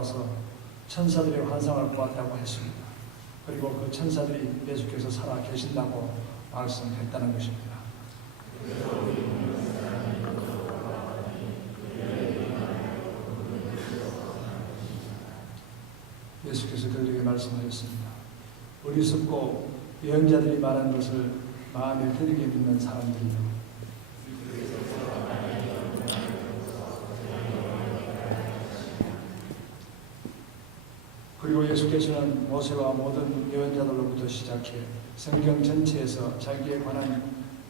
알아봐서 천사들의 환상을 보았다고 했습니다. 그리고 그 천사들이 예수께서 살아 계신다고 말씀했다는 것입니다. 예수께서 그들에게 말씀하셨습니다. 어리석고 예언자들이 말한 것을 마음에 들이게 믿는 사람들이요. 그리고 예수께서는 모세와 모든 예언자들로부터 시작해 성경 전체에서 자기에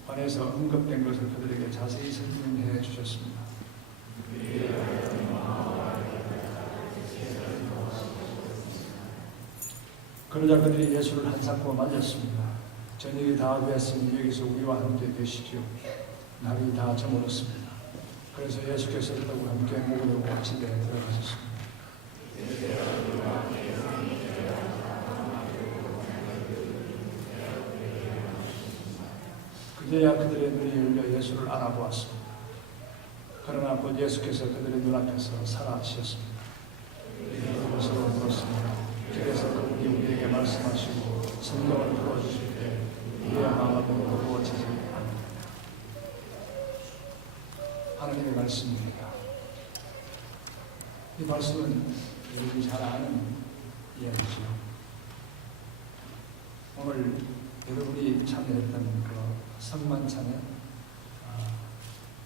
관해서 언급된 것을 그들에게 자세히 설명해 주셨습니다. 그러자 그들이 예수를 한사코 맞았습니다. 저녁이 다 되었으니 여기서 우리와 함께 계시지요. 날이 다 저물었습니다. 그래서 예수께서 그들과 함께 먹으려고 집에 들어가셨습니다. 그제야 그들의 눈이 열려 예수를 알아보았습니다. 그러나 곧 예수께서 그들의 눈앞에서 사라지셨습니다. 무엇으로 물었습니다. 길에서 그분이 우리에게 말씀하시고 성경을 풀어주실 때 이해야 마음으로 부어지지 않는다. 하나님의 말씀입니다. 이 말씀은 여러분이 잘 아는 이야기죠. 오늘 여러분이 참여했던 그 성만찬에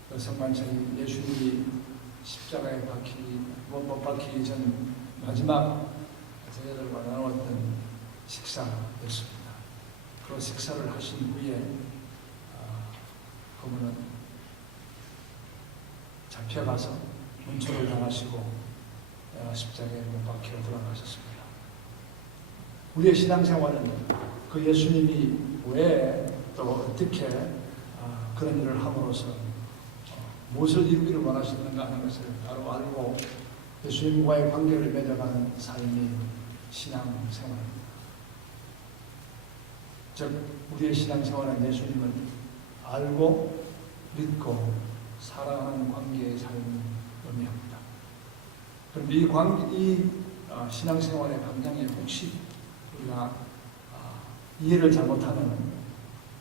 그 성만찬이 예수님이 십자가에 못 박히기 전 마지막 제자들과 나누었던 식사였습니다. 그 식사를 하신 후에 그분은 잡혀가서 문초를 당하시고 십자가에 못 박혀 돌아가셨습니다. 우리의 신앙생활은 그 예수님이 왜 또 어떻게 그런 일을 함으로써 무엇을 이루기를 원하시는가 하는 것을 바로 알고 예수님과의 관계를 맺어가는 삶이 신앙생활입니다. 즉 우리의 신앙생활은 예수님을 알고 믿고 사랑하는 관계의 삶을 의미합니다. 그럼 이 신앙생활의 방향에 혹시 우리가 이해를 잘못하면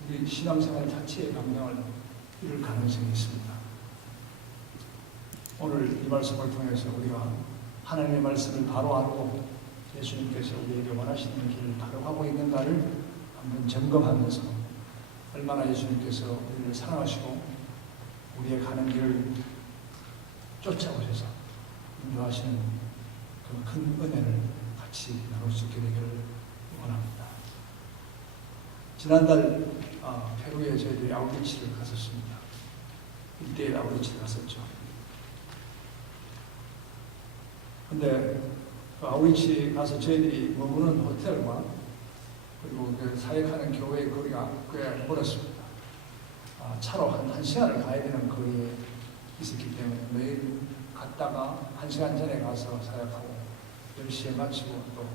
우리 신앙생활 자체의 방향을 잃을 가능성이 있습니다. 오늘 이 말씀을 통해서 우리가 하나님의 말씀을 바로 알고 예수님께서 우리에게 원하시는 길을 바로 가고 있는가를 한번 점검하면서 얼마나 예수님께서 우리를 사랑하시고 우리의 가는 길을 쫓아오셔서 인도하시는 그 큰 은혜를 같이 나눌 수 있게 되기를 원합니다. 지난달 페루에 저희들이 아우리치를 갔었습니다. 1대1 아우리치를 갔었죠. 근데 그 아우리치 가서 저희들이 머무는 호텔과 그리고 그 사역하는 교회의 거리가 꽤 멀었습니다. 차로 한 시간을 가야 되는 거리에 있었기 때문에 매일 갔다가 1시간 전에 가서 사역하고 10시에 마치고 또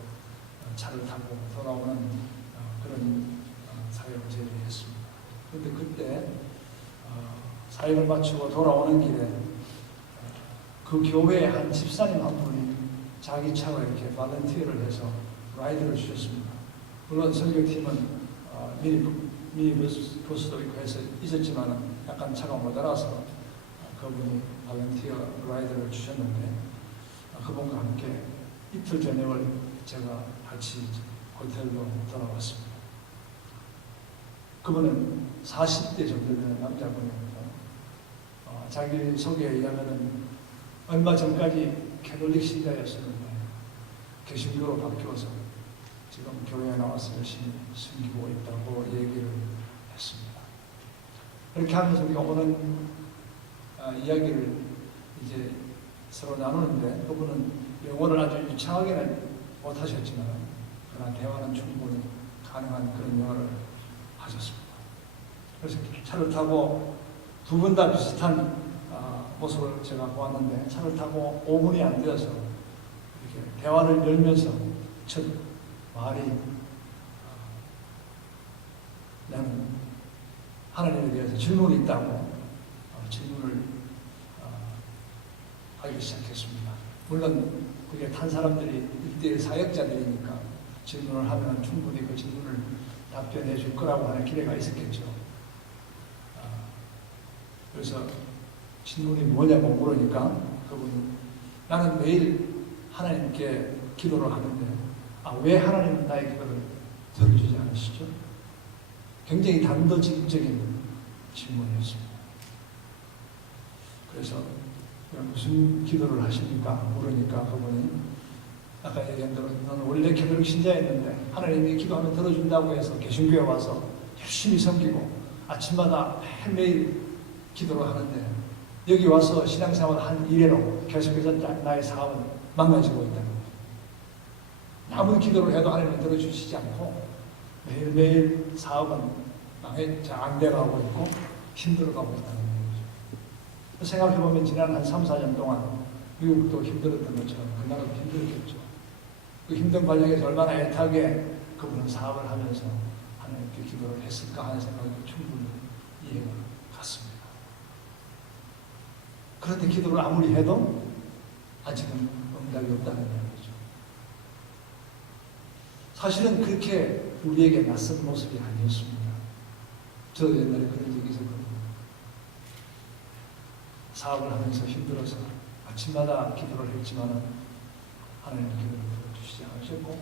차를 타고 돌아오는 그런 사역을 저희들이 했습니다. 그런데 그때 사역을 마치고 돌아오는 길에 그 교회의 한 집사님 한 분이 자기 차로 이렇게 발렌티어를 해서 라이드를 주셨습니다. 물론 설교팀은 미니 버스도 있고 해서 있었지만 약간 차가 모자라서 그분이 발렌티어 라이드를 주셨는데 그분과 함께 이틀 저녁을 제가 같이 호텔로 돌아왔습니다. 그분은 40대 정도 되는 남자분입니다. 자기 소개에 의하면 얼마 전까지 캐톨릭 신자였었는데 개신교로 바뀌어서 지금 교회에 나와서 열심히 섬기고 있다고 얘기를 했습니다. 그렇게 하면서 우리가 오늘 이야기를 이제 서로 나누는데 그분은 영어를 아주 유창하게는 못하셨지만 그러나 대화는 충분히 가능한 그런 영어를 하셨습니다. 그래서 차를 타고 두 분 다 비슷한 모습을 제가 보았는데 차를 타고 5분이 안 되어서 이렇게 대화를 열면서 첫 말이 나는 하나님에 대해서 질문이 있다고 질문을 하기 시작했습니다. 물론 그게 탄 사람들이 일대의 사역자들이니까 질문을 하면 충분히 그 질문을 답변해 줄 거라고 하는 기대가 있었겠죠. 그래서 질문이 뭐냐고 물으니까 그분이 나는 매일 하나님께 기도를 하는데 왜 하나님은 나의 기도를 들어주지 않으시죠? 굉장히 단도직입적인 질문이었습니다. 그래서 무슨 기도를 하십니까? 물으니까 그분이 아까 얘기한 대로 너는 원래 개도력 신자였는데 하나님이 기도하면 들어준다고 해서 개신교에 와서 열심히 섬기고 아침마다 매일매일 기도를 하는데 여기 와서 신앙생활 한 이래로 계속해서 나의 사업은 망가지고 있다는 거예요. 아무리 기도를 해도 하나님은 들어주시지 않고 매일매일 사업은 앙대가고 있고 힘들어가고 있다는 거죠. 생각해보면 지난 한 3, 4년 동안 미국도 힘들었던 것처럼 그 나라도 힘들었겠죠. 그 힘든 과정에서 얼마나 애타게 그분은 사업을 하면서 하나님께 기도를 했을까 하는 생각이 충분히 이해가 갔습니다. 그런데 기도를 아무리 해도 아직은 응답이 없다는 이야기죠. 사실은 그렇게 우리에게 낯선 모습이 아니었습니다. 저도 옛날에 그런 적이 있었거든요. 사업을 하면서 힘들어서 아침마다 기도를 했지만 하나님 기도를 들어주시지 않으셨고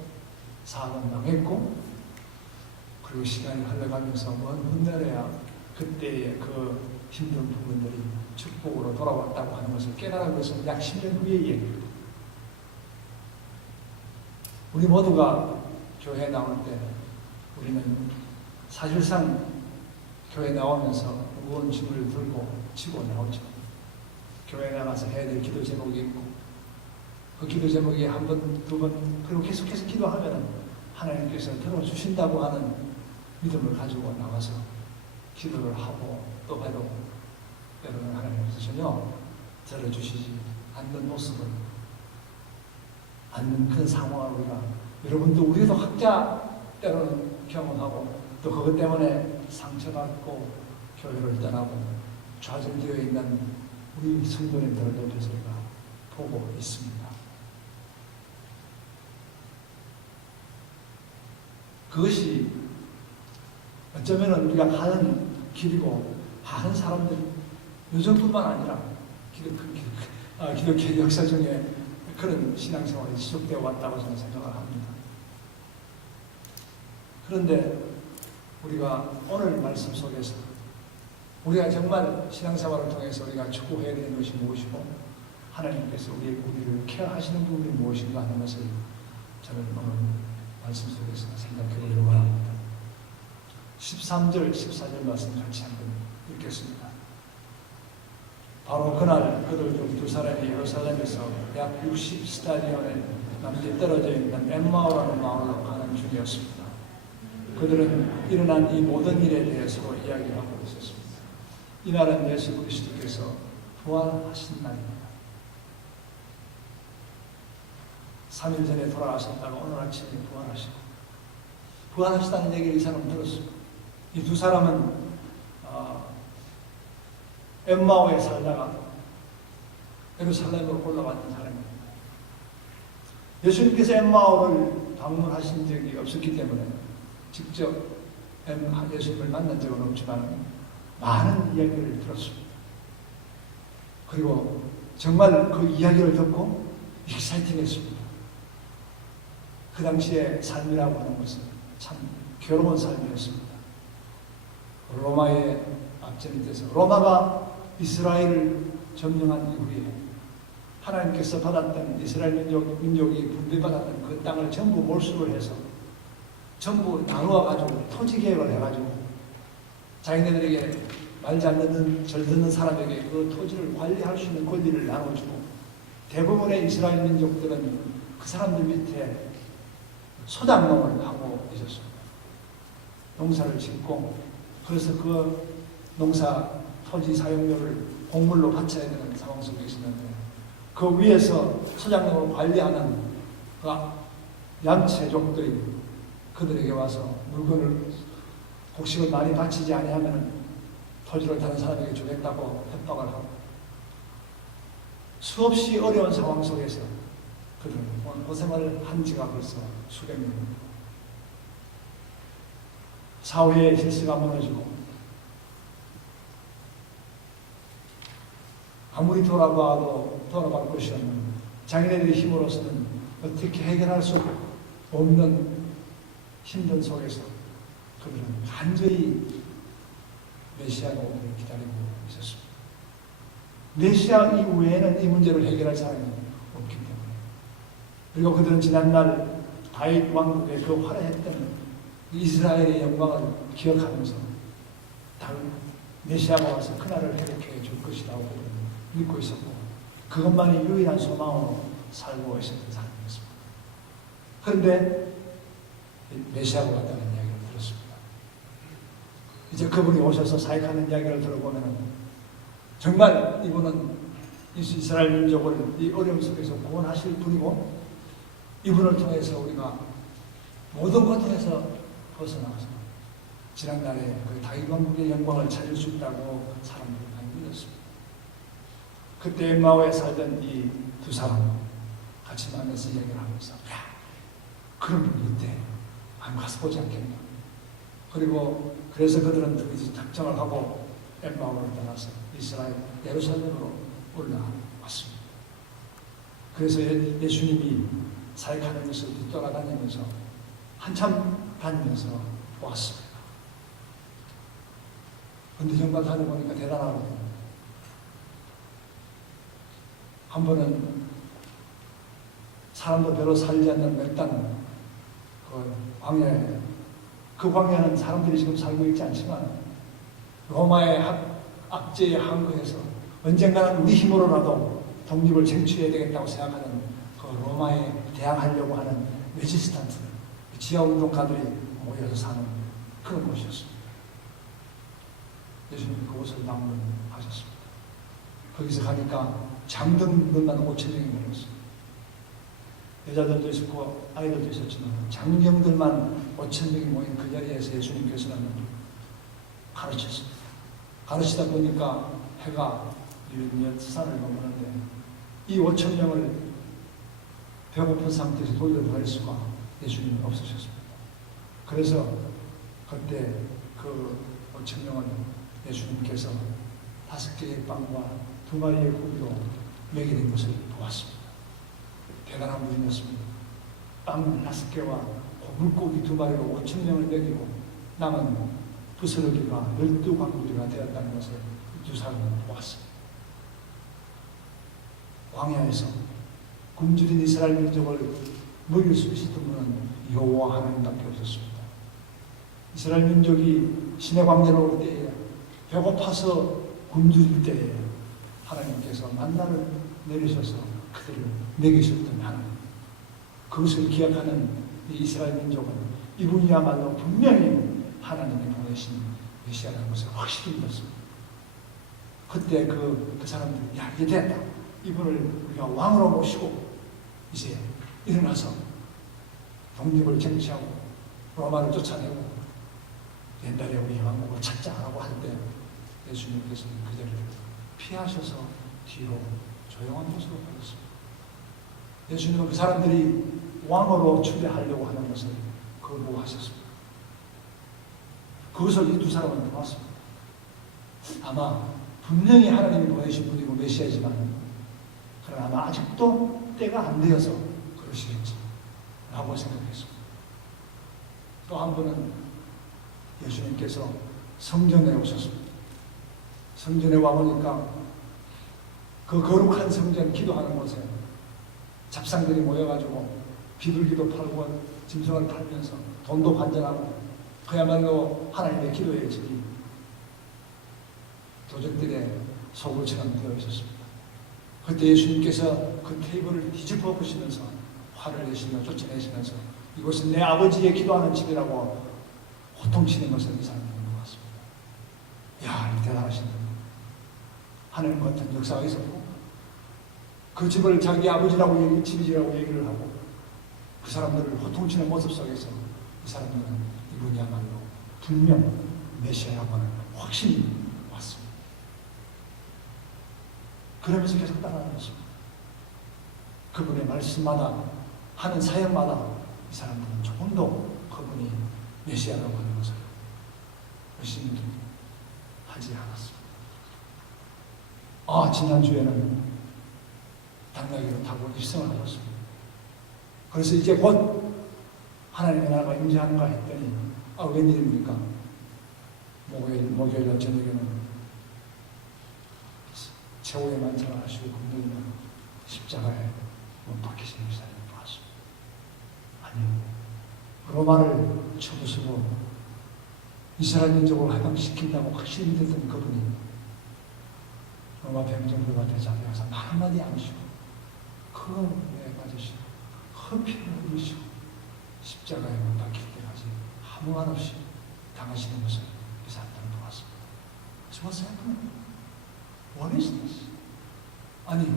사업은 망했고 그리고 시간이 흘러가면서 먼 훗날에야 그때의 그 힘든 부분들이 축복으로 돌아왔다고 하는 것을 깨달은 것은 약 10년 후의 얘기입니다. 우리 모두가 교회에 나올 때 우리는 사실상 교회 나오면서 무거운 짐을 들고 치고 나오죠. 교회 나가서 해야 될 기도 제목이 있고 그 기도 제목이 한 번, 두 번 그리고 계속해서 기도하면 하나님께서 들어주신다고 하는 믿음을 가지고 나가서 기도를 하고 또 해도 때로는 하나님께서 전혀 들어주시지 않는 모습을 않는 그 상황을 우리가 여러분도 우리도 각자 때로는 경험하고 또 그것 때문에 상처받고 교회를 떠나고 좌절되어 있는 우리 성도님들을 옆에서 우리가 보고 있습니다. 그것이 어쩌면 우리가 가는 길이고 많은 사람들이 요즘뿐만 아니라 기독교 역사 중에 그런 신앙생활이 지속되어 왔다고 저는 생각을 합니다. 그런데 우리가 오늘 말씀 속에서 우리가 정말 신앙생활을 통해서 우리가 추구해야 되는 것이 무엇이고 하나님께서 우리를 케어하시는 부분이 무엇인가 하는 것을 저는 오늘 말씀 속에서 생각해 보려고 합니다. 13절, 14절 말씀 같이 한번 읽겠습니다. 바로 그날 그들 중 두 사람이 예루살렘에서 약 60스타디온에 남짓 떨어져 있는 엠마오라는 마을로 가는 중이었습니다. 그들은 일어난 이 모든 일에 대해서 이야기하고 있었습니다. 이날은 예수 그리스도께서 부활하신 날입니다. 3일 전에 돌아가셨다가 오늘 아침에 부활하시고 부활하시다는 얘기를 이 사람은 들었습니다. 이 두 사람은 엠마오에 살다가 예루살렘으로 올라왔던 사람입니다. 예수님께서 엠마오를 방문하신 적이 없었기 때문에 직접 예수님을 만난 적은 없지만 많은 이야기를 들었습니다. 그리고 정말 그 이야기를 듣고 익사이팅했습니다. 그 당시에 삶이라고 하는 것은 참 괴로운 삶이었습니다. 로마의 압제이 돼서 로마가 이스라엘을 점령한 이후에 하나님께서 받았던 이스라엘 민족이 분배받았던 그 땅을 전부 몰수를 해서 전부 나누어가지고 토지개혁을 해가지고 자기네들에게 말 잘 듣는 절 듣는 사람에게 그 토지를 관리할 수 있는 권리를 나눠주고 대부분의 이스라엘 민족들은 그 사람들 밑에 소작농을 하고 있었습니다. 농사를 짓고 그래서 그 농사 토지 사용료를 공물로 바쳐야 되는 상황 속에 있었는데 그 위에서 소작농을 관리하는 그 얌체족들이 그들에게 와서 물건을 곡식을 많이 바치지 아니하면 토지를 다른 사람에게 주겠다고 협박을 하고 수없이 어려운 상황 속에서 그들은 고생을 한 지가 벌써 수백 년입니다. 사회의 질서가 무너지고 아무리 돌아볼 것이 없는 자기네들의 힘으로서는 어떻게 해결할 수 없는 힘든 속에서 그들은 간절히 메시아가 오기를 기다리고 있었습니다. 메시아 이후에는 이 문제를 해결할 사람이 없기 때문에, 그리고 그들은 지난날 다윗 왕국의 그 화려했던 이스라엘의 영광을 기억하면서 메시아가 와서 그날을 회복해 줄 것이라고 믿고 있었고, 그것만이 유일한 소망으로 살고 있었던 사람이었습니다. 그런데 메시아가 왔다는 이야기를 들었습니다. 이제 그분이 오셔서 사역하는 이야기를 들어보면 정말 이분은 이스라엘 민족을 이 어려움 속에서 구원하실 분이고, 이분을 통해서 우리가 모든 고통에서 벗어나서 지난날에 그 다윗 왕국의 영광을 찾을 수 있다고 사람들이 많이 믿었습니다. 그때 엠마오에 살던 이 두 사람 같이 만나서 얘기를 하면서, 야, 그런 분이 있대. 한번 가서 보지 않겠나. 그리고 그래서 그들은 그 작정을 하고 엠마오를 떠나서 이스라엘 예루살렘으로 올라왔습니다. 그래서 예수님이 사역하는 것을 뒤돌아다니면서 한참 다니면서 왔습니다. 그런데 정말 다녀보니까 대단하거든요. 한 번은 사람도 별로 살지 않는 멸당 광야에, 그 광야는 사람들이 지금 살고 있지 않지만 로마의 압제에 항거해서 언젠가는 우리 힘으로라도 독립을 쟁취해야 되겠다고 생각하는 그 로마에 대항하려고 하는 레지스탄트, 지하운동가들이 모여서 사는 그런 곳이었습니다. 예수님이 그곳을 방문하셨습니다. 거기서 가니까 장정들만 5,000명이 모였어요. 여자들도 있었고 아이들도 있었지만 장정들만 5,000명이 모인 그 자리에서 예수님께서는 가르쳤습니다. 가르치다 보니까 해가 몇 산을 넘었는데 이 5,000명을 배고픈 상태에서 돌려보낼 수가 예수님이 없으셨습니다. 그래서 그때 그 5,000명을 예수님께서 5개의 빵과 2마리의 고기로 먹이는 것을 보았습니다. 대단한 분이었습니다. 빵 5개와 물고기 2마리로 5,000명을 먹이고 남은 부스러기가 12광구리가 되었다는 것을 두 사람은 보았습니다. 광야에서 굶주린 이스라엘 민족을 먹일 수 있었던 분은 여호와 하나님밖에 없었습니다. 이스라엘 민족이 시내 광야로 올 때에 배고파서 굶주릴 때에 하나님께서 만나를 내리셔서 그들을 먹이셨던 하나님, 그것을 기억하는 이 이스라엘 민족은 이분이야말로 분명히 하나님이 보내신 메시아라는 것을 확실히 믿었습니다. 그때 그 사람들이, 야, 이제 됐다. 이분을 우리가 왕으로 모시고 이제 일어나서 독립을 쟁취하고 로마를 쫓아내고 옛날에 우리 왕국을 찾자라고 할 때 예수님께서는 그들을 피하셔서 뒤로 조용한 곳으로 가셨습니다. 예수님은 그 사람들이 왕으로 추대하려고 하는 것을 거부하셨습니다. 그것을 이 두 사람은 보았습니다. 아마 분명히 하나님이 보내신 분이고 메시아지만 그러나 아마 아직도 때가 안 되어서 그러시겠지 라고 생각했습니다. 또 한 번은 예수님께서 성전에 오셨습니다. 성전에 와보니까 그 거룩한 성전 기도하는 곳에 잡상들이 모여가지고 비둘기도 팔고 짐승을 팔면서 돈도 관전하고 그야말로 하나님의 기도의 집이 도적들의 소굴처럼 되어 있었습니다. 그때 예수님께서 그 테이블을 뒤집어 보시면서 화를 내시며 쫓아내시면서 이곳은 내 아버지의 기도하는 집이라고 호통치는 것을 이 사람이 본 것 같습니다. 이야, 대단하신 분. 하나님 같은 역사가 있었고 그 집을 자기 아버지라고 집이라고 얘기를 하고 그 사람들을 호통치는 모습 속에서 이 사람들은 이분이야말로 분명 메시아라고 하는 확신이 왔습니다. 그러면서 계속 따라다녔습니다. 그분의 말씀마다 하는 사역마다 이 사람들은 조금도 그분이 메시아라고 하는 것을 의심도 하지 않았습니다. 지난주에는 당나귀를 타고 입성을 하고 있습니다. 그래서 이제 곧 하나님의 나라가 임재하는가 했더니 웬일입니까? 목요일 저녁에는 최후의 만찬을 하시고 금요일은 십자가에 못 박히신 목사님을 보았습니다. 아니요. 로마를 쳐부수고 이스라엘 민족을 해방시킨다고 확실히 믿었던 그분이 로마 병정부가 대장에서 한마디 안 쉬고 그에 맞으시고 허피를 흘리시고 십자가에 못 박힐 때까지 아무 말 없이 당하시는 것을 이 사람들은 보았습니다. What's happening? What is this? 아니,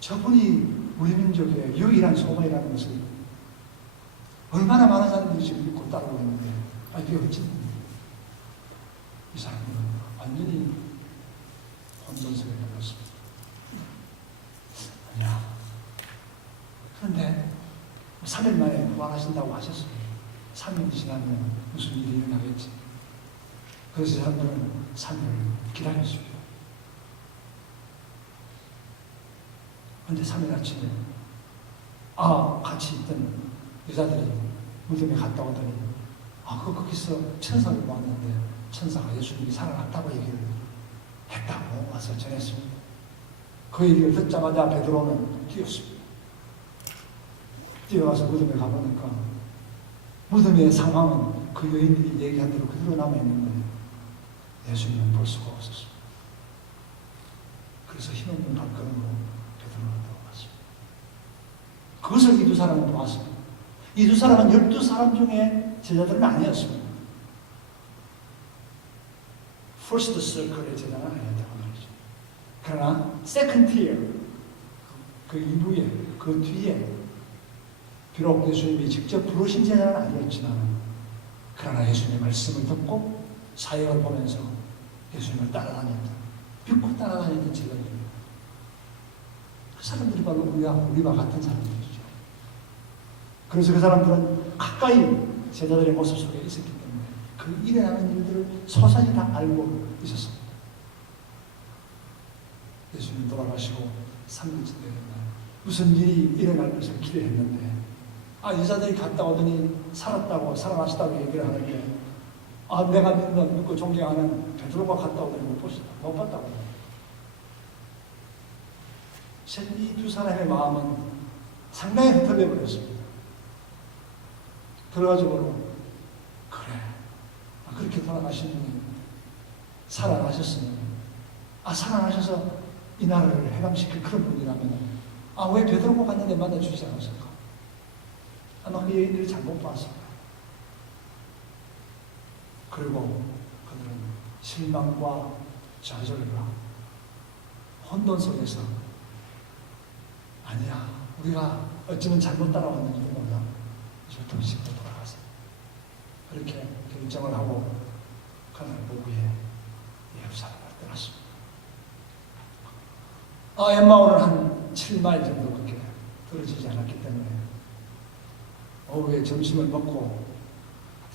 저분이 우리 민족의 유일한 소망이라는 것을 얼마나 많은 사람들이 지금 믿고 따르고 있는데 이게 어찌 됩니까? 이 사람들은 완전히 혼돈성에 걸렸습니다. 아니야. 그런데 3일 만에 부활하신다고 하셨어요. 3일 지나면 무슨 일이 일어나겠지. 그래서 사람들은 3일을 기다렸습니다. 그런데 3일 아침에 같이 있던 여자들이 무덤에 갔다 오더니 거기서 천사를 보았는데 천사가 예수님이 살아났다고 얘기를 했다고 와서 전했습니다. 그 얘기를 듣자마자 베드로는 뛰었습니다. 뛰어가서 무덤에 가보니까 무덤의 상황은 그 여인들이 얘기한 대로 그대로 남아있는데 예수님은 볼 수가 없었습니다. 그래서 힘없는 발걸음으로 베드로가 들어갔습니다. 그것을 이 두 사람은 보았습니다. 이 두 사람은 12사람 중에 제자들은 아니었습니다. First Circle의 제자는 아니었다고 말이죠. 그러나 Second Tier, 그 이후에, 그 뒤에 비록 예수님이 직접 부르신 제자는 아니었지만 그러나 예수님의 말씀을 듣고 사역을 보면서 예수님을 따라다녔다. 믿고 따라다녔던 제자들입니다. 그 사람들이 바로 우리와 같은 사람들이죠. 그래서 그 사람들은 가까이 제자들의 모습 속에 있었기 때문에 그 일어나는 일들을 소상히 다 알고 있었습니다. 예수님 돌아가시고 3일째 되는 날 무슨 일이 일어날 것을 기대했는데 여자들이 갔다 오더니 살아나셨다고 얘기를 하는데 내가 믿고 존경하는 베드로가 갔다 오더니 못 봤다고. 이 두 사람의 마음은 상당히 흩어져 버렸습니다. 그래가지고 그렇게 돌아가신 분이 살아나셨으니 살아나셔서 이 나라를 해방시킬 그런 분이라면 왜 베드로가 갔는데 만나주지 않았을까? 아마 그 여인들이 잘못 봤습니다. 그리고 그들은 실망과 좌절과 혼돈 속에서 아니야, 우리가 어쩌면 잘못 따라왔는지도 몰라. 정식으로 돌아가서 그렇게 결정을 하고 그날 오후에 예루살렘을 떠났습니다. 엠마오는 한 7마일 정도밖에 떨어지지 않았기 때문에 오후에 점심을 먹고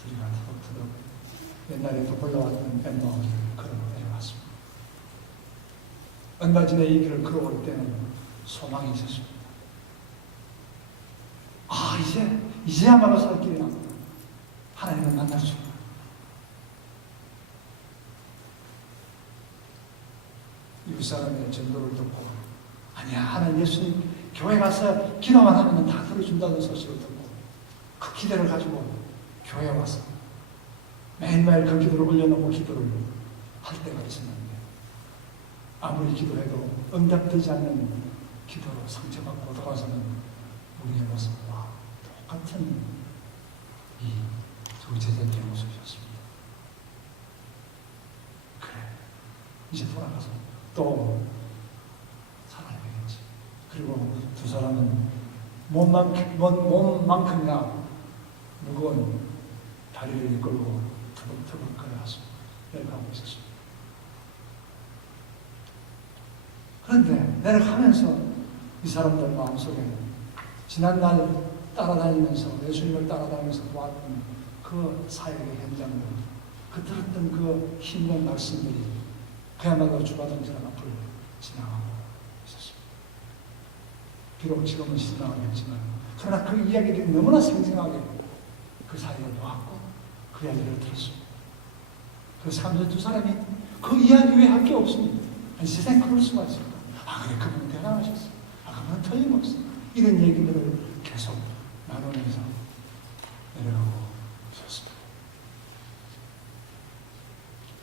둘이가 터덕터덕 옛날에도 올라왔던 엠마오를 걸어 내려왔습니다. 얼마 전에 이 길을 걸어올 때는 소망이 있었습니다. 이제야말로 살 길이 나구나. 하나님을 만날 수 있구나. 이웃 사람의 전도를 듣고 하나님 예수님 교회 가서 기도만 하면 다 들어준다는 소식을 듣고 그 기대를 가지고 교회에 와서 매일매일 그 기도를 올려놓고 기도를 할 때가 있었는데 아무리 기도해도 응답되지 않는 기도로 상처받고 돌아서는 우리의 모습과 똑같은 이 두 제자들의 모습이었습니다. 이제 돌아가서 또 살아야겠지. 그리고 두 사람은 몸만큼이나 무거운 다리를 이끌고 터벅터벅 걸어가서 내려가고 있었습니다. 그런데 내려가면서 이 사람들 마음속에는 지난날 따라다니면서 예수님을 따라다니면서 보았던 그 사역의 현장들, 그 들었던 그 힘든 말씀들이 그야말로 주마등처럼 앞을 지나가고 있었습니다. 비록 지금은 지나가겠지만 그러나 그 이야기들이 너무나 생생하게 그 사역을 보았고 그 이야기를 들었습니다. 그래서 32사람이 그 이야기 외에 할 게 없습니다. 아니, 세상에 그럴 수가 있습니다. 아, 그래, 그분은 대단하셨어요. 아, 그분은 틀림없어요. 이런 얘기들을 계속 나누면서 내려가고 있었습니다.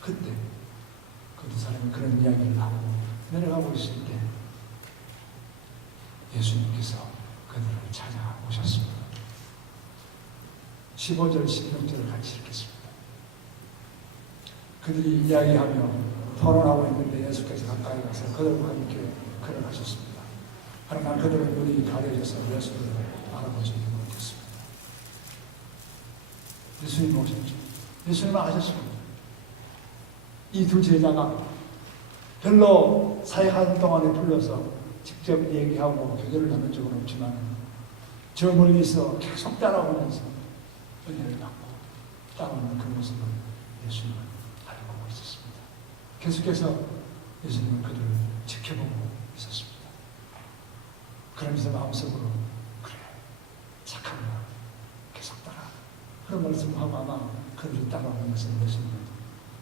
그때 그 두 사람이 그런 이야기를 하고 내려가고 있을 때 예수님께서 그들을 찾아오셨습니다. 15절, 16절을 같이 읽겠습니다. 그들이 이야기하며 토론하고 있는데 예수께서 가까이 가서 그들과 함께 걸어가셨습니다. 그러나 그들은 눈이 가려져서 예수를 알아보지 못했습니다. 예수님 오셨죠. 예수님은 아셨습니다. 이 두 제자가 별로 사역하는 동안에 불러서 직접 얘기하고 교제를 나눈 적은 없지만 저 멀리서 계속 따라오면서 은혜를 받고 따라오는 그 모습을 예수님은 알고 있었습니다. 계속해서 예수님은 그들을 지켜보고 있었습니다. 그러면서 마음속으로 그래, 착하구나, 계속 따라 그런 말씀하고 아마 그들이 따라오는 것을 예수님은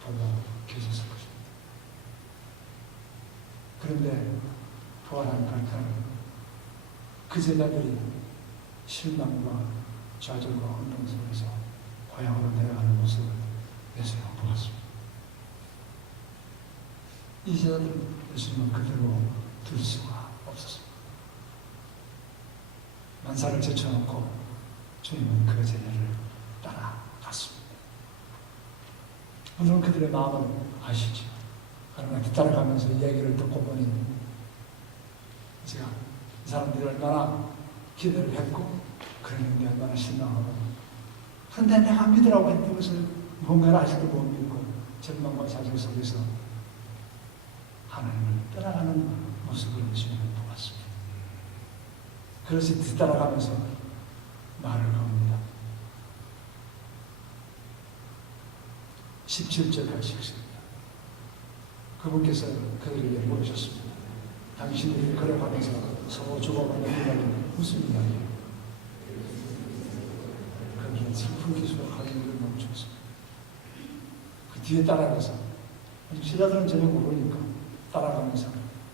보고 계셨을 것입니다. 그런데 부활한 그날은 그 제자들이 실망과 좌절과 혼동 속에서 고향으로 내려가는 모습을 예수님은 보았습니다. 이 제자들은 예수님은 그대로 둘 수가 없었습니다. 만사를 제쳐놓고 주님은 그 제자를 따라갔습니다. 물론 그들의 마음을 아시죠. 그러나 뒤따라가면서 이야기를 듣고 보니 제가 이 사람들이 얼마나 기대를 했고 그랬는데 얼마나 실망하고 그런데 내가 믿으라고 했던 것을 뭔가를 아직도 못 믿고 절망과 좌절 속에서 하나님을 떠나가는 모습을 예수님은 보았습니다. 그래서 뒤따라가면서 말을 겁니다. 17절 같이 읽습니다. 그분께서 그들에게 물으셨습니다. 당신들이 걸어가면서 서로 주고받는 이야기 무슨 이야기예요? 그들은 슬픈 기수로 가는 일을 멈췄습니다. 그 뒤에 따라가서 제자들은 전혀 모르니까 따라가면서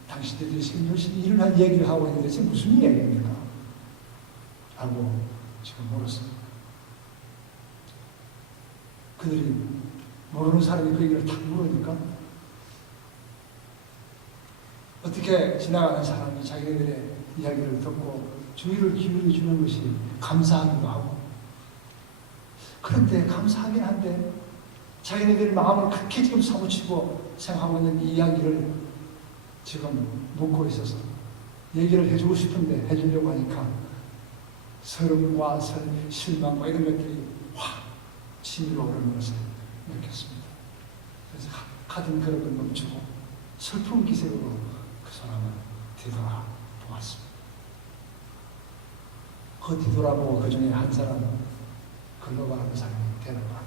당신들이 지금 열심히 일을 한 얘기를 하고 있는데 지금 무슨 이야기입니까? 하고 지금 물었습니다. 그들이 모르는 사람이 그 얘기를 탁 물으니까 어떻게 지나가는 사람이 자기네들의 이야기를 듣고 주의를 기울여주는 것이 감사하기도 하고 그런데 감사하긴 한데 자기네들의 마음을 그렇게 지금 사무치고 생각하고 있는 이 이야기를 지금 묻고 있어서 얘기를 해주고 싶은데 해주려고 하니까 서름과 실망과 이런 것들이 확 치밀어 오르는 것을 느꼈습니다. 그래서 가든 걸음을 멈추고 슬픈 기색으로 그 사람을 뒤돌아 보았습니다. 그 뒤돌아보고 그 중에 한 사람은 글로바라는 사람이 대답합니다.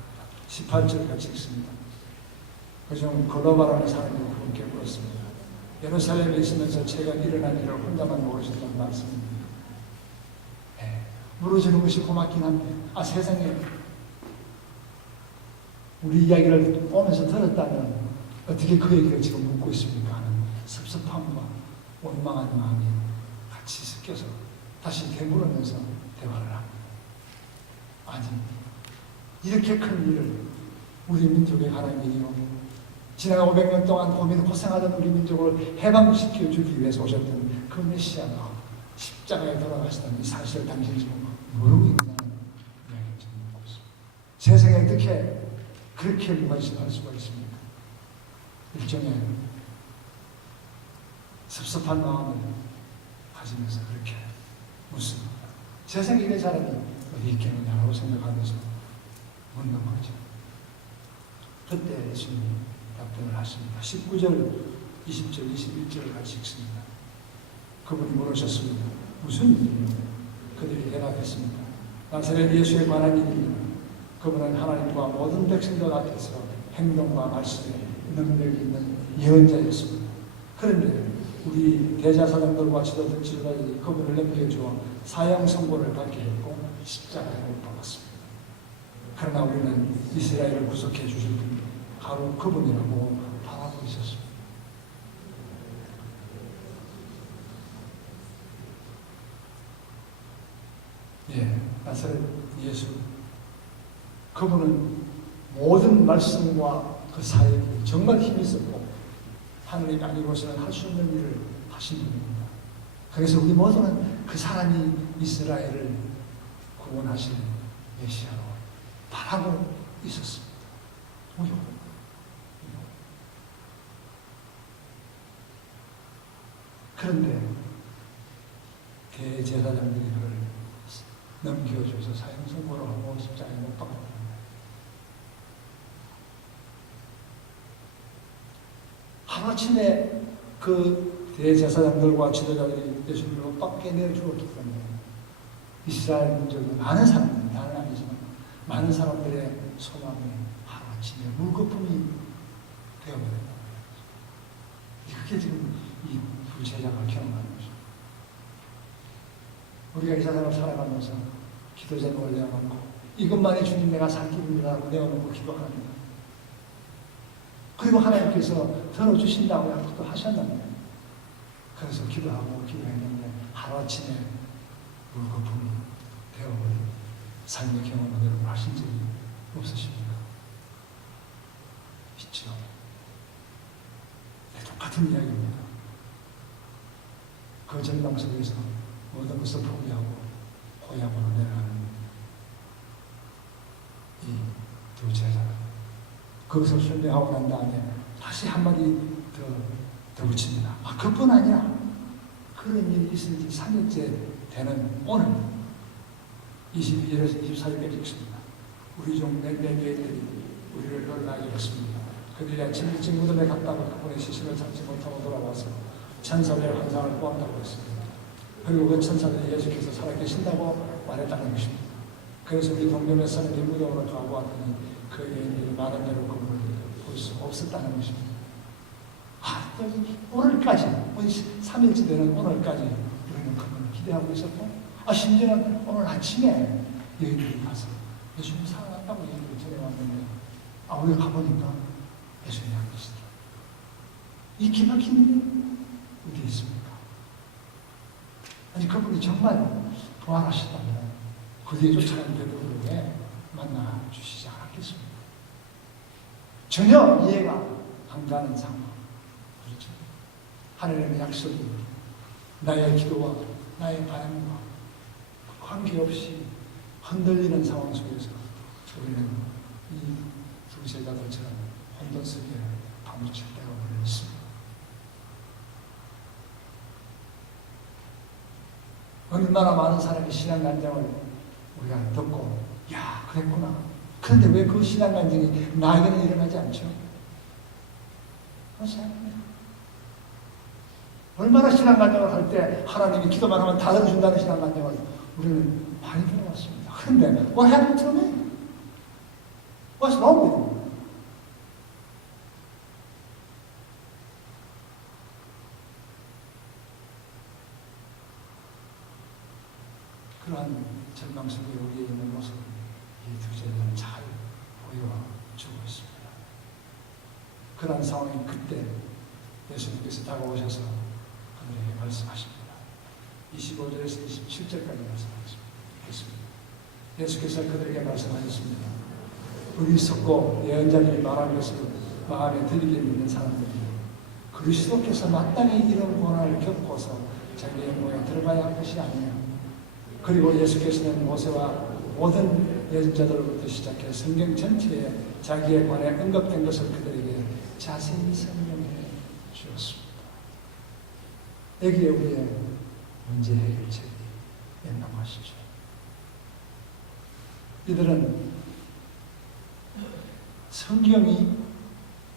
18절 같이 읽습니다. 그중 글로바라는 사람이 그분께 물었습니다. 예루살렘에 있으면서 제가 일어난 일을 혼자만 모르신다는 말씀입니다. 네, 물어주는 것이 고맙긴 한데 세상에 우리 이야기를 오면서 들었다면 어떻게 그 얘기를 지금 묻고 있습니까? 하는 섭섭함과 원망한 마음이 같이 섞여서 다시 되물으면서 대화를 합니다. 아니, 이렇게 큰 일을 우리 민족의 하나님이요 지난 500년 동안 고민 고생하던 우리 민족을 해방시켜 주기 위해서 오셨던 그 메시아가 십자가에 돌아가시다는 이 사실을 당신이 지금 모르고 있다는 이야기를 지금 묻고 있습니다. 세상에 어떻게 그렇게 무관심할 수가 있습니까? 일종의 섭섭한 마음을 가지면서 그렇게 묻습니다. 세상에 이런 사람이 어디 있겠느냐고 생각하면서 묻는 거죠. 그때 예수님이 답변을 하십니다. 19절, 20절, 21절을 같이 읽습니다. 그분이 물으셨습니다. 무슨 일이요? 그들이 대답했습니다. 나사렛 예수에 관한 일입니다. 그분은 하나님과 모든 백성들 앞에서 행동과 말씀에 능력이 있는 예언자였습니다. 그런데 우리 대제사장들과 지도자들이 그분을 넘겨주어 사형 선고를 받게 했고 십자가에 못 박았습니다. 그러나 우리는 이스라엘을 구속해 주실 분이 바로 그분이라고 바라고 있었습니다. 예, 나사렛 예수, 그분은 모든 말씀과 그 사역이 정말 힘이 있었고 하늘이 아니고서는 할 수 없는 일을 하신 분입니다. 그래서 우리 모두는 그 사람이 이스라엘을 구원하실 메시아로 바라고 있었습니다. 그런데 대제사장들이 그를 넘겨줘서 사형 선고를 하고 십자가에 못 박았다. 하루아침에 그 대제사장들과 지도자들이 예수님을 못 박게 내어주었기 때문에 이스라엘 민족의 많은 사람들, 나는 아니지만 많은 사람들의 소망이 하루아침에 물거품이 되어버렸다. 그게 지금 이 부제자가 경험하는 거죠. 우리가 이 세상을 살아가면서 기도 제목을 내어놓고 이것만이 주님 내가 살 길입니다라고 내어놓고 기도합니다. 그리고 하나님께서 들어주신다고 약속도 하셨는데 그래서 기도하고 기도했는데 하루아침에 물거품이 되어버린 삶의 경험을 여러분 하신 적이 없으십니까? 있죠. 네, 똑같은 이야기입니다. 그 절망 속에서 모든 것을 포기하고 고향으로 내려가는 이 두 제자가 그것을 설명하고 난 다음에 다시 한마디 더 붙입니다. 그뿐 아니라 그런 일이 있은 지 3일째 되는 오늘 22일에서 24일까지 있습니다. 우리 종 몇 교회들이 우리를 연락하게 했습니다. 그들이 아침 일찍 무덤에 갔다가 그분의 시신을 찾지 못하고 돌아와서 천사들의 환상을 보았다고 했습니다. 그리고 그 천사들이 예수께서 살아계신다고 말했다는 것입니다. 그래서 우리 동료몇 사람이 무덤으로 가보았더니 그 여인들이 많은 대로 그분을 볼 수 없었다는 것입니다. 오늘까지, 3일째 되는 오늘까지 우리는 그분을 기대하고 있었고, 심지어는 오늘 아침에 여인들이 가서 예수님 살아났다고 얘기를 전해왔는데, 우리가 가보니까 예수님이 안 계시더라고요. 이 기막힌 일이 어디 있습니까? 아니, 그분이 정말 부활하셨다면 그 뒤에 쫓아간 베드로를 왜 만나 주시지 않았겠습니까? 전혀 이해가 안 가는 상황. 그렇죠? 하나님의 약속이 나의 기도와 나의 반응과 관계없이 흔들리는 상황 속에서 우리는 이 두 제자들처럼 혼돈 속에 파묻힐 때가 있습니다. 얼마나 많은 사람이 신앙간증을 우리가 듣고 야 그랬구나. 그런데 왜 그 신앙간증이 나에게는 일어나지 않죠? 그렇지 않습니다. 얼마나 신앙간증을 할 때 하나님이 기도만 하면 다 들어준다는 신앙간증을 우리는 많이 들어왔습니다. 그런데 what happened to me? What's wrong with me? 그러한 절망 속에 우리의 있는 모습을 이 두 제자는 잘 보여주고 있습니다. 그러한 상황이 그때 예수님께서 다가오셔서 그들에게 말씀하십니다. 25절에서 27절까지 말씀하셨습니다. 예수께서 그들에게 말씀하셨습니다. 어리석고 예언자들이 말한 것을 마음에 들리게 믿는 사람들이 그리스도께서 마땅히 이런 고난을 겪고서 자기의 모에 들어가야 할 것이 아니에요. 그리고 예수께서는 모세와 모든 예언자들로부터 시작해 성경 전체에 자기에 관해 언급된 것을 그들에게 자세히 설명해 주었습니다. 여기에 우리의 문제 해결책이 있는 것이죠. 이들은 성경이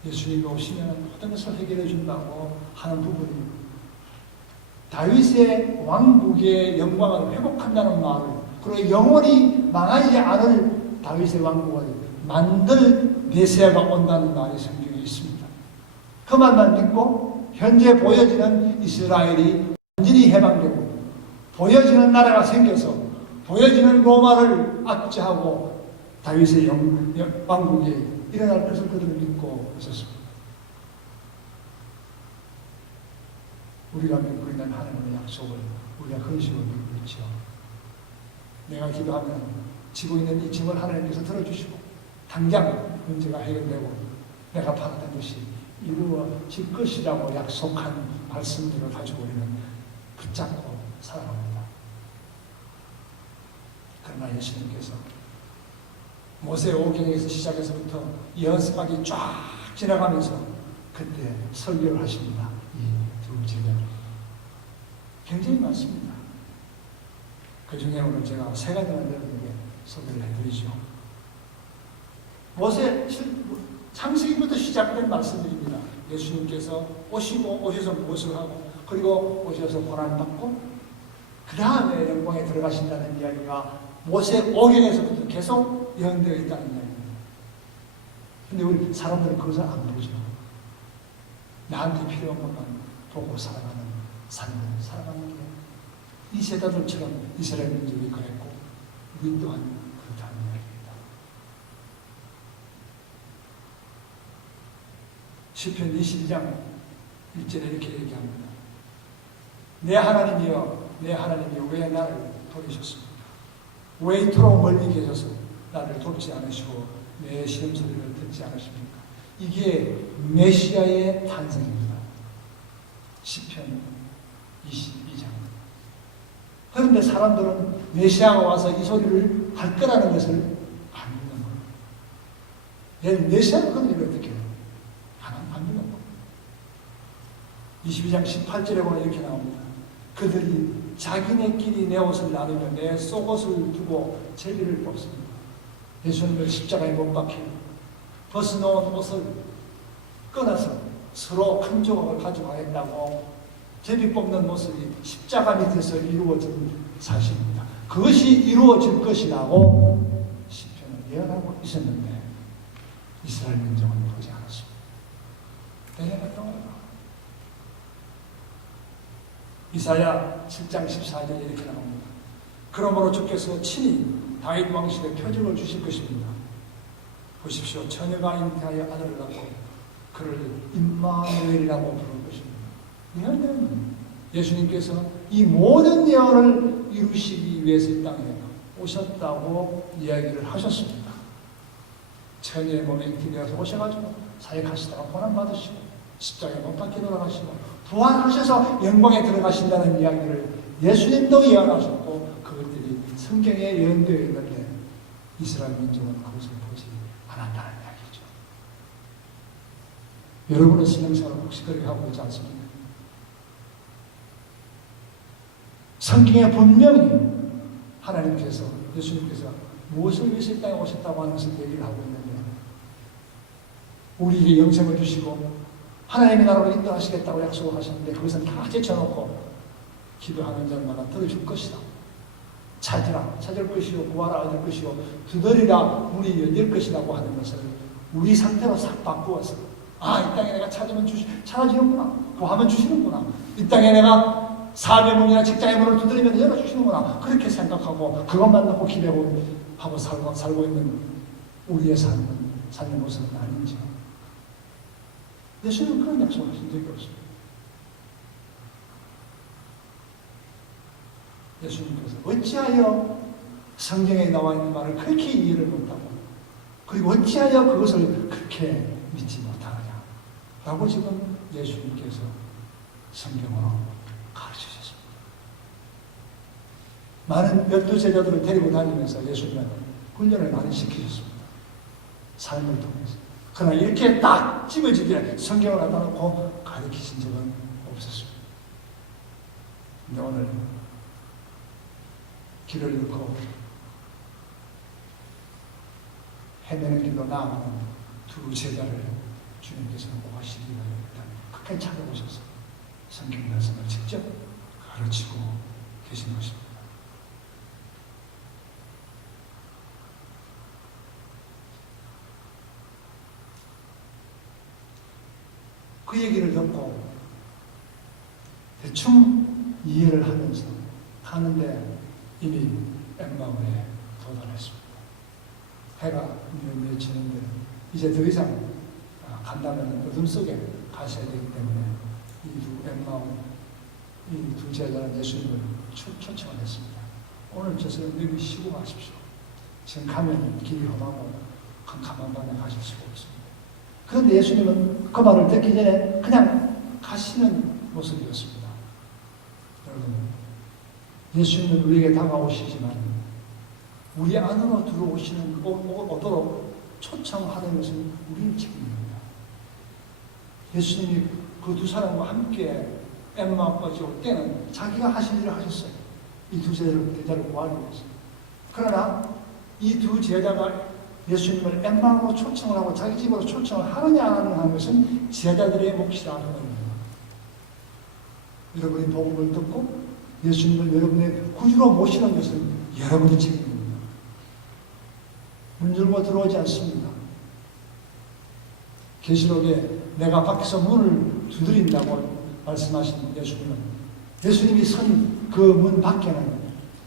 예수님이 오시면 모든 것을 해결해 준다고 하는 부분이 다 다윗의 왕국의 영광을 회복한다는 말을, 그리고 영원히 망하지 않을 다윗의 왕국을 만들 메시아가 온다는 말이 성경에 있습니다. 그 말만 믿고 현재 보여지는 이스라엘이 완전히 해방되고 보여지는 나라가 생겨서 보여지는 로마를 압제하고 다윗의 왕국이 일어날 것을 그들은 믿고 있었습니다. 우리가 믿고 있는 하나님의 약속을 우리가 근심으로 믿고 있죠. 내가 기도하면 지고 있는 이 짐을 하나님께서 들어주시고 당장 문제가 해결되고 내가 바랐던 것이 이루어질 것이라고 약속한 말씀들을 가지고 우리는 붙잡고 살아갑니다. 그러나 예수님께서 모세 오경에서 시작해서부터 예언서까지 쫙 지나가면서 그때 설교를 하십니다. 이 두 제자 굉장히 많습니다. 그 중에 오늘 제가 세 가지만 여러분에게 소개를 해드리죠. 모세 창세기부터 시작된 말씀들입니다. 예수님께서 오셔서 무엇을 하고, 그리고 오셔서 고난받고 그 다음에 영광에 들어가신다는 이야기가 모세 오경에서부터 계속 예언되어 있다는 이야기입니다. 근데 우리 사람들은 그것을 안 보죠. 나한테 필요한 것만 보고 살아가는 삶을 살아가는 게 이 세대들처럼 이스라엘 민족이 그랬고 우리 또한 그렇다는 이야기입니다. 시편 22장 1절에 이렇게 얘기합니다. 내 하나님이여, 내 하나님이여, 왜 나를 버리셨습니까? 왜 이토록 멀리 계셔서 나를 돕지 않으시고 내 시험 소리를 듣지 않으십니까? 이게 메시아의 탄생입니다. 시편 22장. 그런데 사람들은 메시아가 와서 이 소리를 할 거라는 것을 안 믿는 거예요. 메시아가 그런 일을 어떻게 해요? 안 믿는 거예요. 22장 18절에 보면 이렇게 나옵니다. 그들이 자기네끼리 내 옷을 나누며 내 속옷을 두고 제비를 뽑습니다. 예수님을 십자가에 못 박히고 벗어놓은 옷을 끊어서 서로 큰 조각을 가져가겠다고 제비 뽑는 모습이 십자가 밑에서 이루어진 사실입니다. 그것이 이루어질 것이라고 시편은 예언하고 있었는데 이스라엘 민족은 보지 않았습니다. 내려갔던 거예요. 이사야 7장 14절에 이렇게 나옵니다. 그러므로 주께서 친히 다윗 왕실에 표적을 주실 것입니다. 보십시오. 처녀가 잉태하여 아들을 낳고 그를 임마누엘이라고 부를 것입니다. 이는 예수님께서 이 모든 예언을 이루시기 위해서 이 땅에 오셨다고 이야기를 하셨습니다. 처녀의 몸에 잉태되어서 오셔가지고 사역하시다가 고난받으시고 십자가에 못 박혀 돌아가시고 부활하셔서 영광에 들어가신다는 이야기를 예수님도 예언하셨고 그것들이 성경에 예언되어 있는데 이스라엘 민족은 그것을 보지 않았다는 이야기죠. 여러분의 신앙생활을 혹시 그렇게 하고 있지 않습니까? 성경에 분명히 하나님께서, 예수님께서 무엇을 위해서 이 땅에 오셨다고 하는 것을 얘기를 하고 있는데 우리에게 영생을 주시고 하나님의 나라로 인도하시겠다고 약속을 하셨는데 그것은 다 제쳐놓고 기도하는 자마다 들어줄 것이다. 찾으라, 찾을 것이요, 구하라, 얻을 것이요, 두드리라, 문이 열릴 것이라고 하는 것을 우리 상태로 싹 바꾸어서 이 땅에 내가 찾으면 찾아주는구나, 구하면 주시는구나, 이 땅에 내가 사업의 문이나 직장의 문을 두드리면 열어주시는구나, 그렇게 생각하고 그것만 놓고 기대하고 살고 있는 우리의 삶의 모습은 아닌지. 예수님은 그런 약속을 하신 적이 없습니다. 예수님께서 어찌하여 성경에 나와 있는 말을 그렇게 이해를 못하고 그리고 어찌하여 그것을 그렇게 믿지 못하느냐 라고 지금 예수님께서 성경으로 가르치셨습니다. 많은 12제자들을 데리고 다니면서 예수님은 훈련을 많이 시키셨습니다. 삶을 통해서. 그러나 이렇게 딱 집어지게 성경을 갖다 놓고 가르치신 적은 없었습니다. 근데 오늘 길을 잃고 헤매는 길로 나아가는 두 제자를 주님께서는 구하시기를 일단 끝까지 찾아오셔서 성경 말씀을 직접 가르치고 계신 것입니다. 그 얘기를 듣고 대충 이해를 하면서 가는데 이미 엠마오에 도달했습니다. 해가 맺히는데 이제 더 이상 간다면 어둠 속에 가셔야 되기 때문에 이 두 엠마오, 이 두 제자는 예수님을 초청을 했습니다. 오늘 저녁 여기 쉬고 가십시오. 지금 가면 길이 험하고 캄캄한 밤에 가실 수가 없습니다. 그런데 예수님은 그 말을 듣기 전에 그냥 가시는 모습이었습니다. 여러분, 예수님은 우리에게 다가오시지만 우리 안으로 들어오시는 오도록 초청하는 것은 우리의 책임입니다. 예수님이 그 두 사람과 함께 엠마오까지 올 때는 자기가 하신 일을 하셨어요. 이 두 제자를 구하기 위해서. 그러나 이 두 제자가 예수님을 엠마오로 초청을 하고 자기 집으로 초청을 하느냐 안 하느냐 하는 것은 제자들의 몫이라 하는 겁니다. 여러분이 복음을 듣고 예수님을 여러분의 구주로 모시는 것은 여러분의 책임입니다. 문 열고 들어오지 않습니다. 계시록에 내가 밖에서 문을 두드린다고 말씀하신 예수님이 선 그 문 밖에는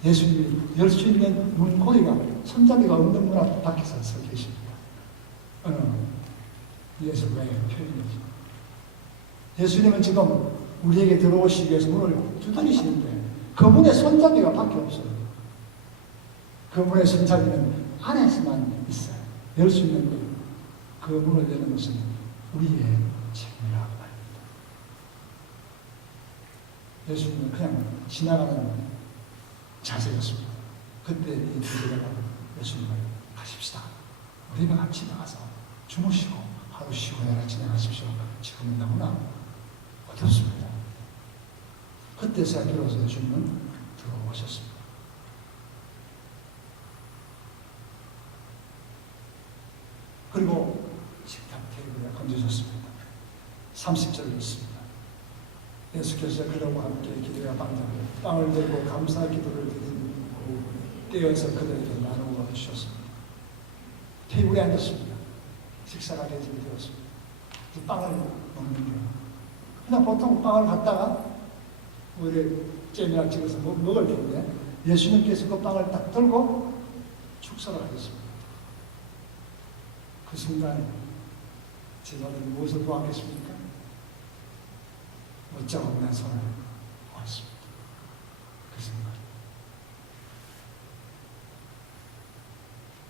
예수님이 열 수 있는 문고리가 손잡이가 없는 문 앞 밖에서 서 계십니다. 예수님의 표현이죠. 예수님은 지금 우리에게 들어오시기 위해서 문을 두드리시는데 그 문에 손잡이가 밖에 없어요. 그 문의 손잡이는 안에서만 있어요. 열 수 있는 것. 그 문을 여는 것은 우리의 책임이라고 말입니다. 예수님은 그냥 지나가는 자세였습니다. 그때 이 두 제자가 예수님을 가십시다. 우리가 같이 나가서 주무시고 하루 쉬고 내가 지나가십시오. 지금은 너무나 어렵습니다. 그때서야 비로소 예수님은 들어오셨습니다. 그리고 식탁 테이블에 건져졌습니다. 30절이 있습니다. 예수께서 그들과 함께 기도와 빵을 들고 감사 기도를 드리고 떼어서 그들에게 나누어 주셨습니다. 테이블에 앉았습니다. 식사가 되었습니다. 이 빵을 먹는 게 그냥 보통 빵을 갖다가 우리 잼이랑 찍어서 먹을 텐데 예수님께서 그 빵을 딱 들고 축사를 하셨습니다. 그 순간에 제자들이 무엇을 보았겠습니까? 못자고 없는 손을 보았습니다. 그 순간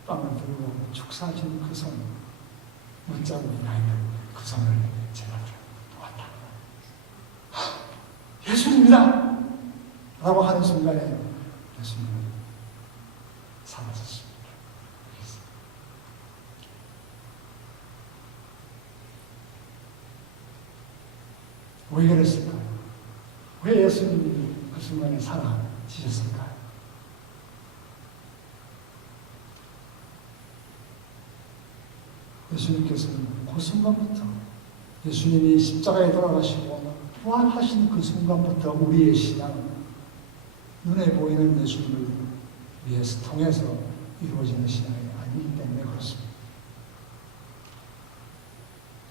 빵을 들고 축사하신 그 손, 못자고 있는 그 손을 제자들이 보았다. 예수님이다! 라고 하는 순간에 예수님은 사라졌습니다. 왜 그랬을까요? 왜 예수님이 그 순간에 사라지셨을까요? 예수님께서는 그 순간부터 예수님이 십자가에 돌아가시고 부활하신 그 순간부터 우리의 신앙은 눈에 보이는 예수님을 위해서 통해서 이루어지는 신앙이 아니기 때문에 그렇습니다.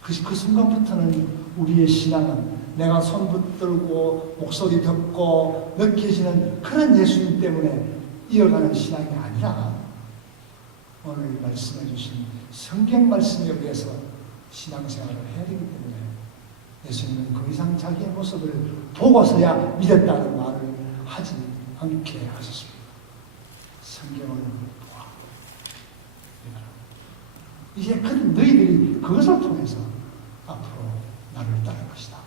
그 순간부터는 우리의 신앙은 내가 손 붙들고 목소리 듣고 느껴지는 그런 예수님 때문에 이어가는 신앙이 아니라 오늘 말씀해 주신 성경 말씀에 의해서 신앙생활을 해야 되기 때문에 예수님은 그 이상 자기의 모습을 보고서야 믿었다는 말을 하지 않게 하셨습니다. 성경을 보아. 이제 너희들이 그것을 통해서 앞으로 나를 따를 것이다.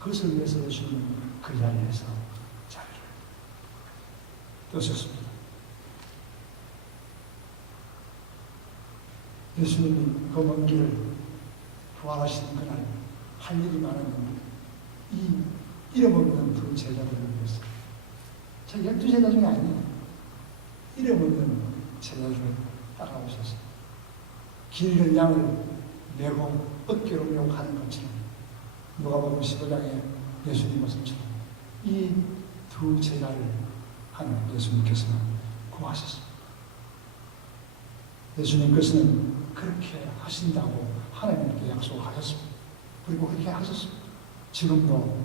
그것을 위해서 예수님은 그 자리에서 자리를 뜨셨습니다. 예수님이 그 먼 길을 부활하시는 그날 할 일이 많았는데 이 이름 없는 두 제자들을 위해서 저 12제자 중에 아니에요. 이름 없는 제자들을 따라오셔서 길 잃은 양을 메고 어깨로 메고 가는 것처럼 누가복음 15장에 예수님 모습처럼 이 두 제자를 하는 예수님께서는 구하셨습니다. 예수님께서는 그렇게 하신다고 하나님께 약속하셨습니다. 그리고 그렇게 하셨습니다. 지금도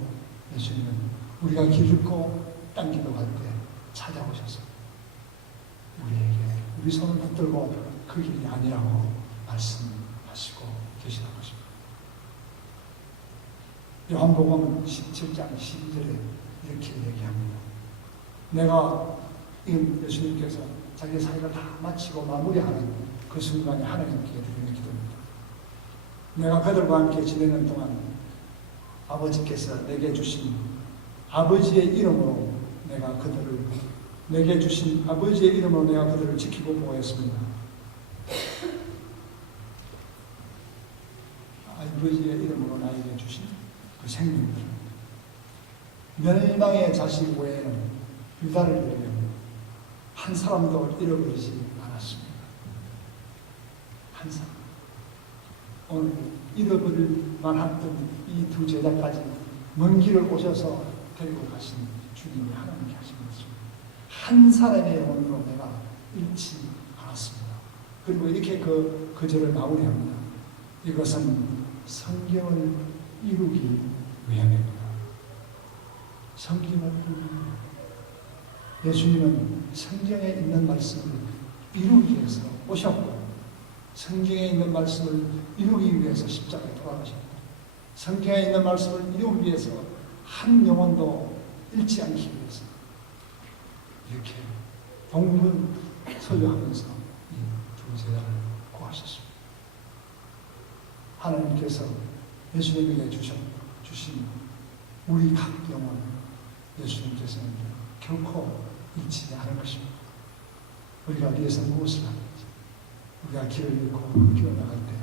예수님은 우리가 길 잃고 딴 길로 갈 때 찾아오셔서 우리에게 우리 손을 붙들고 그 길이 아니라고 말씀하시고 계시는 것입니다. 요한복음 17장 12절에 이렇게 얘기합니다. 내가 예수님께서 자기 사역을 다 마치고 마무리하는 그 순간에 하나님께 드리는 기도입니다. 내가 그들과 함께 지내는 동안 아버지께서 내게 주신 아버지의 이름으로 내게 주신 아버지의 이름으로 내가 그들을 지키고 보호했습니다. 아버지의 이름으로 나에게 주신 그 생명들, 멸망의 자식 외에는 유다를 내려 한 사람도 잃어버리지 않았습니다. 한 사람. 오늘 잃어버릴 만했던 이 두 제자까지 먼 길을 오셔서 데리고 가신 주님이 하나님께 하신 것입니다. 한 사람의 영혼으로 내가 잃지 않았습니다. 그리고 이렇게 그 절을 마무리합니다. 이것은 성경을 이루기 위함입니다. 성경을 이루기 위함. 예수님은 성경에 있는 말씀을 이루기 위해서 오셨고 성경에 있는 말씀을 이루기 위해서 십자가에 돌아가셨고 성경에 있는 말씀을 이루기 위해서 한 영혼도 잃지 않기 위해서 이렇게 동분서주하면서 이 두 제자를 구하셨습니다. 하나님께서 예수님에게 주신 우리 각 영혼 예수님께서는 결코 잃지 않을 것입니다. 우리가 위해서 무엇을 하는지 우리가 길을 잃고 길을 나갈 때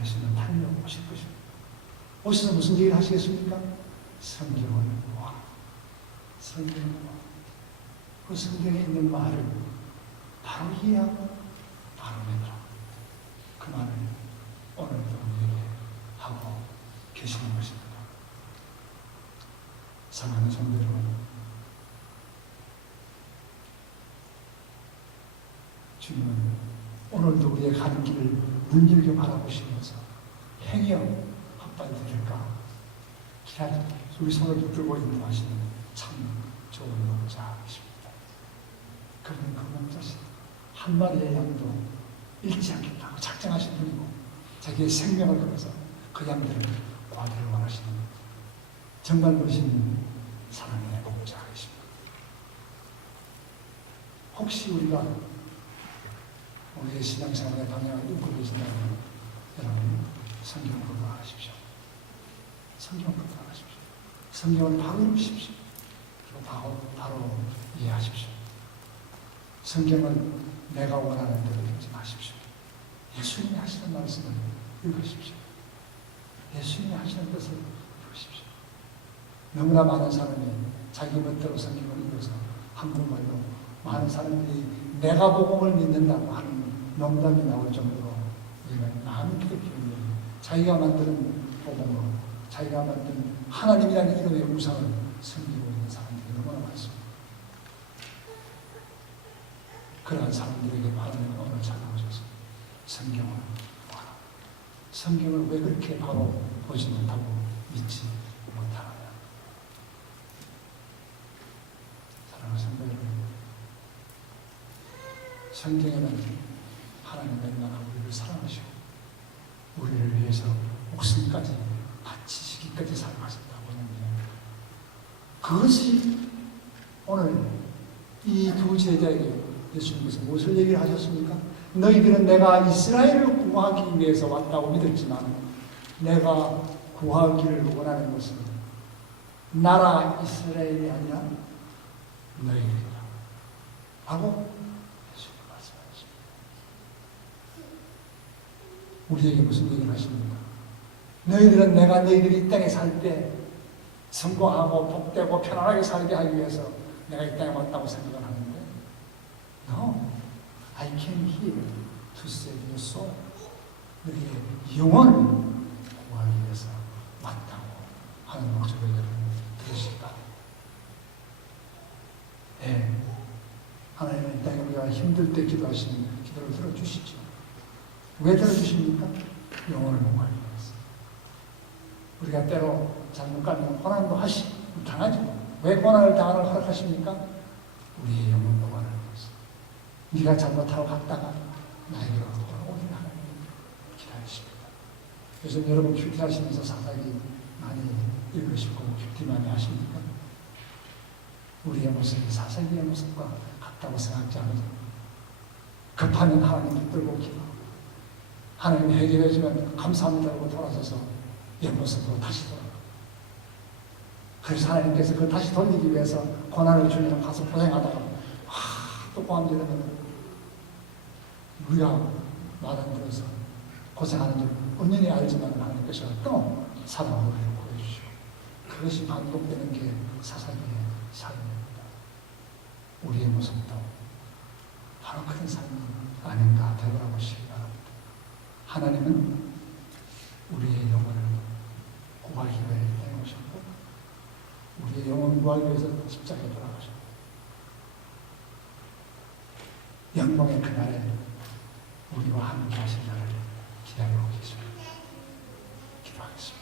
예수님은 달려오실 것입니다. 오셔서 무슨 얘기를 하시겠습니까? 성경을 보아. 성경을 보아. 그 성경에 있는 말을 바로 이해하고 바로 믿으라. 그 말을 오늘도 우리에게 하고 계시는 것입니다. 사랑하는 성도 여러분, 주님은 오늘도 우리의 가는 길을 눈길게 바라보시면서 행여 헛발들일까 기다리고 우리 손을 붙들고 인도하시는 참 좋은 목자이십니다. 그는 그 목자신 한 마리의 양도 잃지 않겠다고 작정하신 분이고 자기의 생명을 걸어서 그 양들을 구하기를 원하시는 정말 멋있는 사랑의 목자이십니다. 혹시 우리가 우리의 신앙생활의 방향을 잃고 계신다면 여러분 성경을 공부하십시오. 성경을 공부하십시오. 성경을 바로 읽으십시오. 그리고 바로 이해하십시오. 성경을 내가 원하는 대로 읽지 마십시오. 예수님이 하시는 말씀을 읽으십시오. 예수님이 하시는 것을 읽으십시오. 너무나 많은 사람이 자기 멋대로 성경을 읽어서 한국말로 많은 사람들이 내가 복음을 믿는다고 하는 농담이 나올 정도로 우리가 마음이 깊이 자기가 만드는 복음으로 자기가 만든 하나님이라는 이름의 우상을 섬기고 있는 사람들이 너무나 많습니다. 그러한 사람들에게 하나님은 오늘 찾아오셔서 성경을 봐라. 성경을 왜 그렇게 바로 보지 못하고 믿지 못하느냐. 사랑하는 성도 여러분, 성경에는 하나님 얼마나 우리를 사랑하시고 우리를 위해서 목숨까지 바치시기까지 사랑하셨다고 하는데 그것이 오늘 이 두 제자에게 예수님께서 무엇을 얘기를 하셨습니까? 너희들은 내가 이스라엘을 구하기 위해서 왔다고 믿었지만 내가 구하기를 원하는 것은 나라 이스라엘이 아니라 너희들이다 하고 예수님 말씀하셨습니다. 우리에게 무슨 얘기를 하십니까? 너희들은 내가 너희들이 이 땅에 살 때 성공하고 복되고 편안하게 살게 하기 위해서 내가 이 땅에 왔다고 생각을 하는데 No, I came here to save your soul. 너희의 영혼을 구하기 위해서 왔다고 하는 목소리를 들으실까? 예. 하나님은 이 땅에 우리가 힘들 때 기도하시는 기도를 들어주시죠. 왜 들어주십니까? 영혼을 목하기 위해서. 우리가 때로 잘못 가면 고난도 당하죠. 왜 고난을 당하는 허락하십니까? 우리의 영혼 구원을 위해서. 네가 잘못하고 갔다가 나에게로 돌아오기를 하나님 기다리십니다. 요즘 여러분 큐티 하시면서 사사기 많이 읽으시고 큐티 많이 하십니까? 우리의 모습이 사사기의 모습과 같다고 생각지 않으세요? 급하면 하나님 붙들고 기도하고 하나님 해결해주면 감사합니다고 돌아서서 옛 모습으로 다시 돌아가고 그래서 하나님께서 그걸 다시 돌리기 위해서 고난을 주면 가서 고생하다가 또 고함지르면 우리가 마당 들어서 고생하는 줄 은연히 알지만 하나님께서 또 사랑으로 보여주시고 그것이 반복되는 게 사사기의 삶입니다. 우리의 모습도 바로 그런 삶이 아닌가 되돌아보시기 바랍니다. 하나님은 우리의 영혼을 구하기 위해 땅에 오셨고 우리의 영혼을 구하기 위해서 십자가에 돌아가셨고 영광의 그날에 우리와 함께 하실 날을 기다리고 계십니다. 기도하겠습니다.